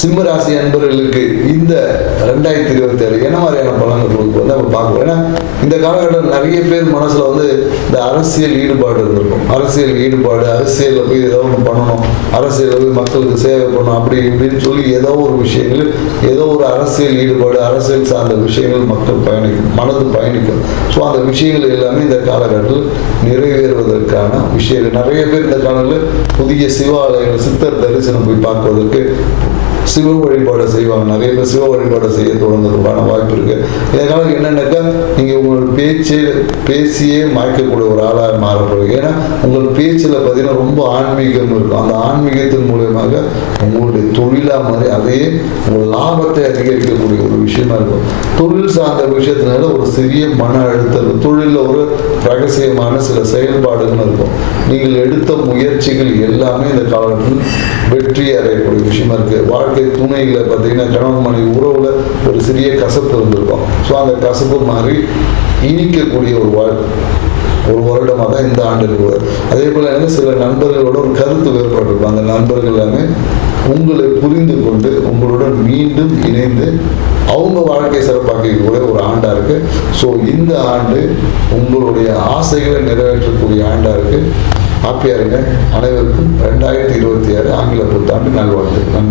சிம்ம ராசி அன்பர்களுக்கு இந்த 2026 என்ன மாதிரியான பலன்கள் கொடுக்கும் நம்ம பார்க்கணும். ஏன்னா இந்த காலகட்டம் நிறைய பேர் மனசுல இந்த அரசியல் ஈடுபாடு இருந்திருக்கும். அரசியல் ஈடுபாடு, அரசியல்ல போய் ஏதோ ஒன்று பண்ணணும், அரசியல் போய் மக்களுக்கு சேவை பண்ணணும், அப்படி இப்படின்னு சொல்லி ஏதோ ஒரு விஷயங்கள், ஏதோ ஒரு அரசியல் ஈடுபாடு, அரசியல் சார்ந்த விஷயங்கள் மக்கள் மனது பயணிக்கும். ஸோ அந்த விஷயங்கள் எல்லாமே இந்த காலகட்டத்தில் நிறைவேறுவதற்கான விஷயங்கள். நிறைய பேர் இந்த காலத்தில் புதிய சிவாலயங்கள், சித்தர் தரிசனம் போய் பார்ப்பதற்கு சிவ வழிபாடு செய்வாங்க. நிறைய பேர் சிவ வழிபாடு செய்ய தொடர்ந்ததுக்கான வாய்ப்பு இருக்கு. இதனால என்னன்னாக்கா நீங்க உங்களோட பேசியே மயக்கக்கூடிய ஒரு ஆளாக மாறப்படுது. ஏன்னா உங்கள் பேச்சில் பார்த்தீங்கன்னா ரொம்ப ஆன்மீகம் இருக்கும். அந்த ஆன்மீகத்தின் மூலமாக உங்களுடைய தொழிலா மாதிரி அதையே உங்கள் லாபத்தை அதிகரிக்கக்கூடிய ஒரு விஷயமா இருக்கும். தொழில் சார்ந்த விஷயத்தினால ஒரு சிறிய மன அழுத்தம், தொழிலில் ஒரு ரகசியமான சில செயல்பாடுகள் இருக்கும். நீங்கள் எடுத்த முயற்சிகள் எல்லாமே இந்த காலத்தில் வெற்றி அடையக்கூடிய விஷயமா இருக்கு. வாழ்க்கை துணைகளை பார்த்தீங்கன்னா கணவன் மனைவி உறவுல ஒரு சிறிய கசப்பு இருந்திருக்கும். ஸோ அந்த கசப்பு மாறி இனிக்கக்கூடிய ஒரு வருடமாக தான் இந்த ஆண்டு இருக்குது. அதே போல சில நண்பர்களோட ஒரு கருத்து வேறுபட்டிருக்கும். அந்த நண்பர்கள் எல்லாமே உங்களை புரிந்து கொண்டு உங்களுடன் மீண்டும் இணைந்து அவங்க வாழ்க்கை சிறப்பாக்கக்கூடிய ஒரு ஆண்டா இருக்கு. ஸோ இந்த ஆண்டு உங்களுடைய ஆசைகளை நிறைவேற்றக்கூடிய ஆண்டா இருக்கு. ஹாப்பியா இருங்க. அனைவருக்கும் 2026 ஆங்கில புத்தாண்டு நல்வாழ்த்துக்கள்.